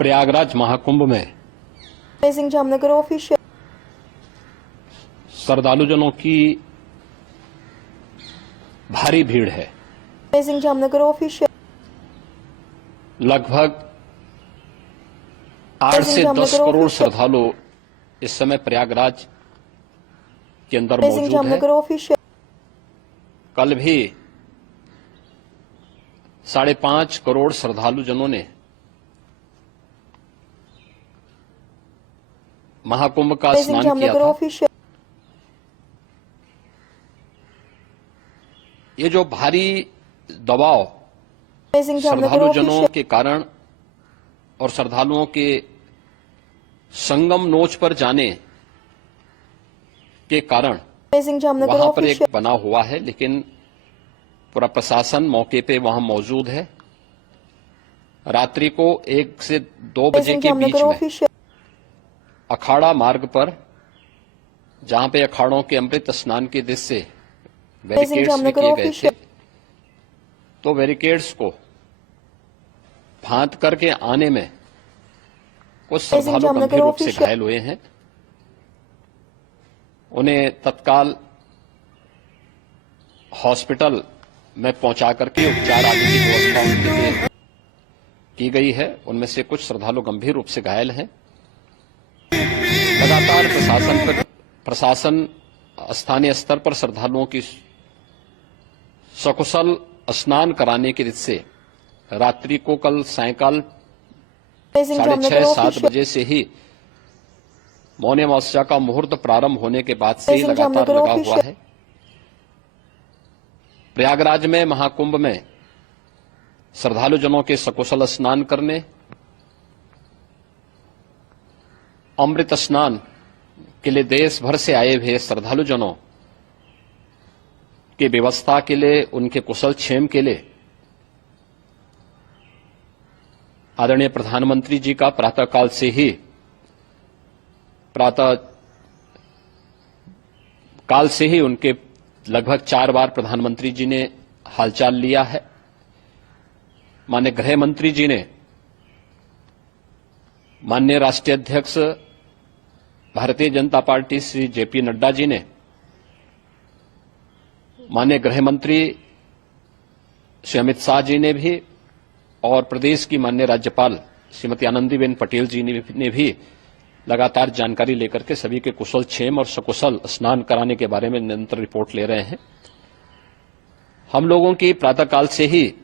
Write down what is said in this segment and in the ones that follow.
प्रयागराज महाकुंभ में Amazing Jamnagar official. श्रद्धालुजनों की भारी भीड़ है। Amazing Jamnagar official. लगभग 8 से 10 करोड़ श्रद्धालु इस समय प्रयागराज के अंदर Amazing मौजूद है। Jamnagar official. कल भी 5.5 करोड़ श्रद्धालुजनों ने महाकुंभ का Amazing स्नान किया Jamnagar था। official. ये जो भारी दबाव Amazing Jamnagar श्रद्धालुजनों official. के कारण और श्रद्धालुओं के संगम नोच पर जाने के कारण Amazing Jamnagar वहां पर official. एक बना हुआ है, लेकिन पूरा प्रशासन मौके पे वहां मौजूद है। रात्रि को 1 से 2 बजे Amazing के बीच Jamnagar में official. अखाड़ा मार्ग पर, जहां पे अखाड़ों के अमृत स्नान के दृश्य से बैरिकेड्स भी Jamnagar किए गए थे, official. तो बैरिकेड्स को फांद करके आने में कुछ श्रद्धालु Jamnagar गंभीर रूप से official. घायल हुए हैं। उन्हें तत्काल हॉस्पिटल में पहुंचा करके उपचार आदि की व्यवस्था उनके लिए की गई है। उनमें से कुछ श्रद्धालु गंभीर रूप से घायल हैं। लगातार प्रशासन स्थानीय स्तर पर श्रद्धालुओं की सकुशल स्नान कराने की रीत से रात्रि को कल सायंकाल Amazing 6:30 Jamnagar 7 official. बजे से ही मौनी अमावस्या का मुहूर्त प्रारंभ होने के बाद से ही Amazing लगातार Jamnagar लगा हुआ official. है। प्रयागराज में महाकुंभ में श्रद्धालुजनों के सकुशल स्नान करने, अमृत स्नान के लिए देश भर से आए हुए श्रद्धालुजनों की व्यवस्था के लिए, उनके कुशल क्षेम के लिए आदरणीय प्रधानमंत्री जी का प्रातःकाल से ही उनके लगभग 4 बार प्रधानमंत्री जी ने हालचाल लिया है। माननीय गृह मंत्री जी ने, माननीय राष्ट्रीय अध्यक्ष भारतीय जनता पार्टी श्री जेपी नड्डा जी ने, माननीय गृह मंत्री श्री अमित शाह जी ने भी, और प्रदेश की माननीय राज्यपाल श्रीमती आनंदीबेन पटेल जी ने भी लगातार जानकारी लेकर के सभी के कुशल क्षेम और सकुशल स्नान कराने के बारे में निरंतर रिपोर्ट ले रहे हैं। हम लोगों की प्रातःकाल से ही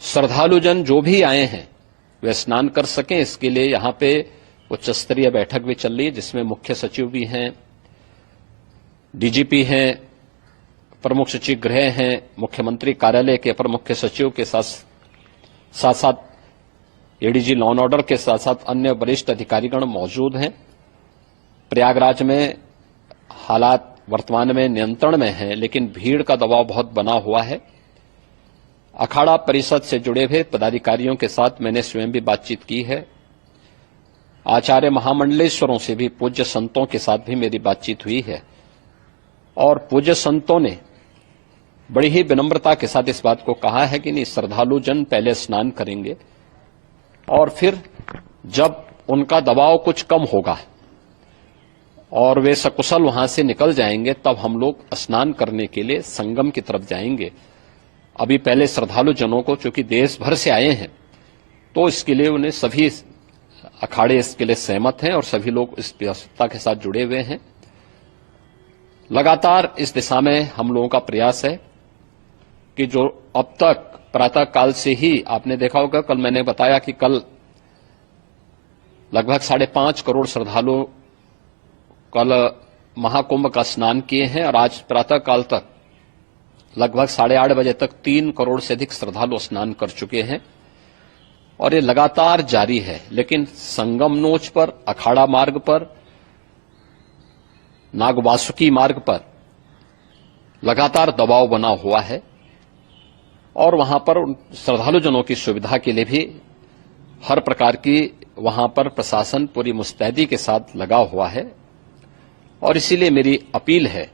श्रद्धालुजन जो भी आए हैं वे स्नान कर सकें, इसके लिए यहां पे उच्च स्तरीय बैठक भी चल रही है, जिसमें मुख्य सचिव भी हैं, डीजीपी हैं, प्रमुख सचिव गृह हैं, मुख्यमंत्री कार्यालय के अपर मुख्य सचिव के साथ साथ एडीजी लॉ एंड ऑर्डर के साथ साथ अन्य वरिष्ठ अधिकारीगण मौजूद हैं। प्रयागराज में हालात वर्तमान में नियंत्रण में हैं, लेकिन भीड़ का दबाव बहुत बना हुआ है। अखाड़ा परिषद से जुड़े हुए पदाधिकारियों के साथ मैंने स्वयं भी बातचीत की है। आचार्य महामंडलेश्वरों से भी, पूज्य संतों के साथ भी मेरी बातचीत हुई है, और पूज्य संतों ने बड़ी ही विनम्रता के साथ इस बात को कहा है कि नहीं, श्रद्धालु जन पहले स्नान करेंगे और फिर जब उनका दबाव कुछ कम होगा और वे सकुशल वहां से निकल जाएंगे, तब हम लोग स्नान करने के लिए संगम की तरफ जाएंगे। अभी पहले श्रद्धालु जनों को, चूंकि देश भर से आए हैं, तो इसके लिए उन्हें सभी अखाड़े इसके लिए सहमत हैं और सभी लोग इस व्यवस्था के साथ जुड़े हुए हैं। लगातार इस दिशा में हम लोगों का प्रयास है कि जो अब तक प्रातःकाल से ही आपने देखा होगा, कल मैंने बताया कि कल लगभग 5.5 करोड़ श्रद्धालु कल महाकुंभ का स्नान किए हैं, और आज प्रातःकाल तक लगभग 8:30 बजे तक 3 करोड़ से अधिक श्रद्धालु स्नान कर चुके हैं, और ये लगातार जारी है। लेकिन संगम नोच पर, अखाड़ा मार्ग पर, नागवासुकी मार्ग पर लगातार दबाव बना हुआ है, और वहां पर श्रद्धालुजनों की सुविधा के लिए भी हर प्रकार की वहां पर प्रशासन पूरी मुस्तैदी के साथ लगा हुआ है। और इसीलिए मेरी अपील है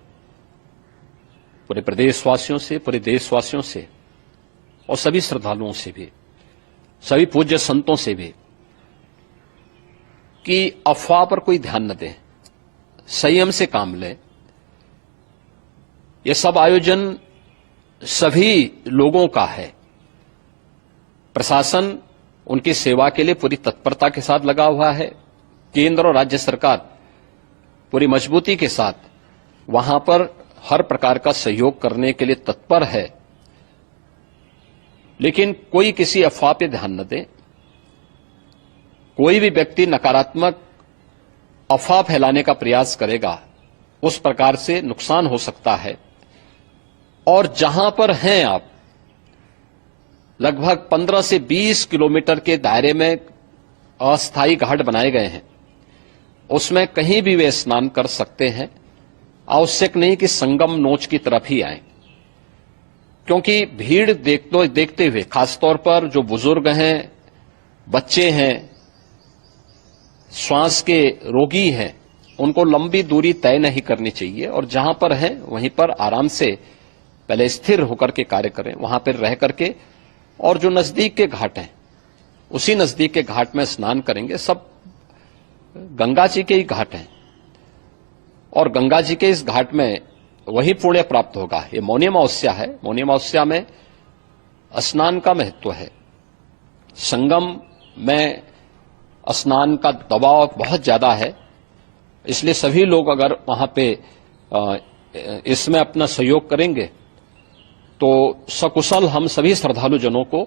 पूरे प्रदेशवासियों से, पूरे देशवासियों से और सभी श्रद्धालुओं से भी, सभी पूज्य संतों से भी कि अफवाह पर कोई ध्यान न दें, संयम से काम लें। ये सब आयोजन सभी लोगों का है। प्रशासन उनकी सेवा के लिए पूरी तत्परता के साथ लगा हुआ है। केंद्र और राज्य सरकार पूरी मजबूती के साथ वहां पर हर प्रकार का सहयोग करने के लिए तत्पर है। लेकिन कोई किसी अफवाह पे ध्यान न दे। कोई भी व्यक्ति नकारात्मक अफवाह फैलाने का प्रयास करेगा, उस प्रकार से नुकसान हो सकता है। और जहां पर हैं आप, लगभग 15 से 20 किलोमीटर के दायरे में अस्थायी घाट बनाए गए हैं। उसमें कहीं भी वे स्नान कर सकते हैं। आवश्यक नहीं कि संगम नोच की तरफ ही आए, क्योंकि भीड़ देखते हुए, खासतौर पर जो बुजुर्ग हैं, बच्चे हैं, श्वास के रोगी हैं, उनको लंबी दूरी तय नहीं करनी चाहिए। और जहां पर हैं वहीं पर आराम से पहले स्थिर होकर के कार्य करें, वहां पर रह करके। और जो नजदीक के घाट हैं, उसी नजदीक के घाट में स्नान करेंगे। सब गंगा जी के ही घाट हैं और गंगा जी के इस घाट में वही पुण्य प्राप्त होगा। ये मौनी अमावस्या है। मौनी अमावस्या में स्नान का महत्व है। संगम में स्नान का दबाव बहुत ज्यादा है, इसलिए सभी लोग अगर वहां पे इसमें अपना सहयोग करेंगे तो सकुशल हम सभी श्रद्धालु जनों को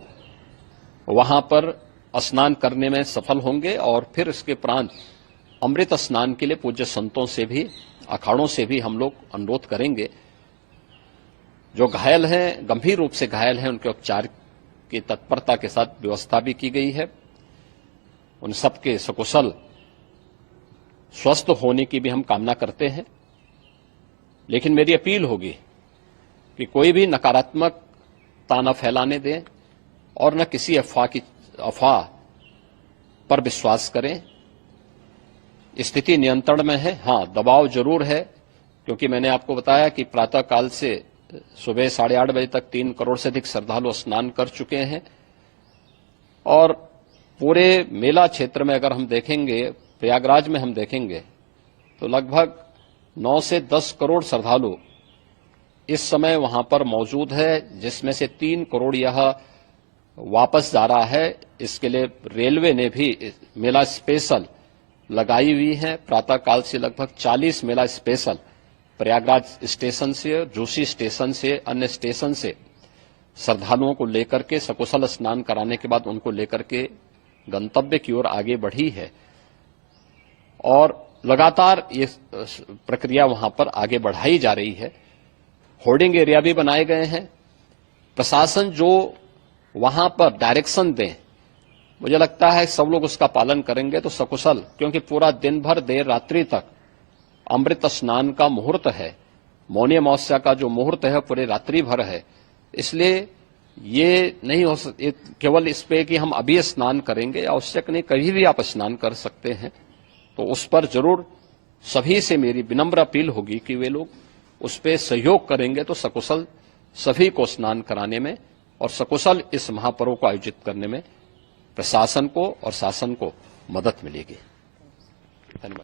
वहां पर स्नान करने में सफल होंगे। और फिर इसके उपरांत अमृत स्नान के लिए पूज्य संतों से भी, अखाड़ों से भी हम लोग अनुरोध करेंगे। जो घायल हैं, गंभीर रूप से घायल हैं, उनके उपचार की तत्परता के साथ व्यवस्था भी की गई है। उन सबके सकुशल स्वस्थ होने की भी हम कामना करते हैं। लेकिन मेरी अपील होगी कि कोई भी नकारात्मकता न फैलाने दें और न किसी अफवाह पर विश्वास करें। स्थिति नियंत्रण में है। हां, दबाव जरूर है, क्योंकि मैंने आपको बताया कि प्रातःकाल से सुबह 8:30 बजे तक 3 करोड़ से अधिक श्रद्धालु स्नान कर चुके हैं। और पूरे मेला क्षेत्र में अगर हम देखेंगे, प्रयागराज में हम देखेंगे, तो लगभग 9 से 10 करोड़ श्रद्धालु इस समय वहां पर मौजूद है, जिसमें से 3 करोड़ यह वापस जा रहा है। इसके लिए रेलवे ने भी मेला स्पेशल लगाई हुई है। प्रातःकाल से लगभग 40 मेला स्पेशल प्रयागराज स्टेशन से, जोशी स्टेशन से, अन्य स्टेशन से श्रद्धालुओं को लेकर के सकुशल स्नान कराने के बाद उनको लेकर के गंतव्य की ओर आगे बढ़ी है। और लगातार ये प्रक्रिया वहां पर आगे बढ़ाई जा रही है। होर्डिंग एरिया भी बनाए गए हैं। प्रशासन जो वहां पर डायरेक्शन दें, मुझे लगता है सब लोग उसका पालन करेंगे तो सकुशल, क्योंकि पूरा दिन भर देर रात्रि तक अमृत स्नान का मुहूर्त है। मौनी अमावस्या का जो मुहूर्त है पूरे रात्रि भर है। इसलिए ये नहीं हो केवल इस पे कि हम अभी स्नान करेंगे, आवश्यक नहीं, कभी भी आप स्नान कर सकते हैं। तो उस पर जरूर सभी से मेरी विनम्र अपील होगी कि वे लोग उस पे सहयोग करेंगे तो सकुशल सभी को स्नान कराने में और सकुशल इस महापर्व को आयोजित करने में प्रशासन को और शासन को मदद मिलेगी।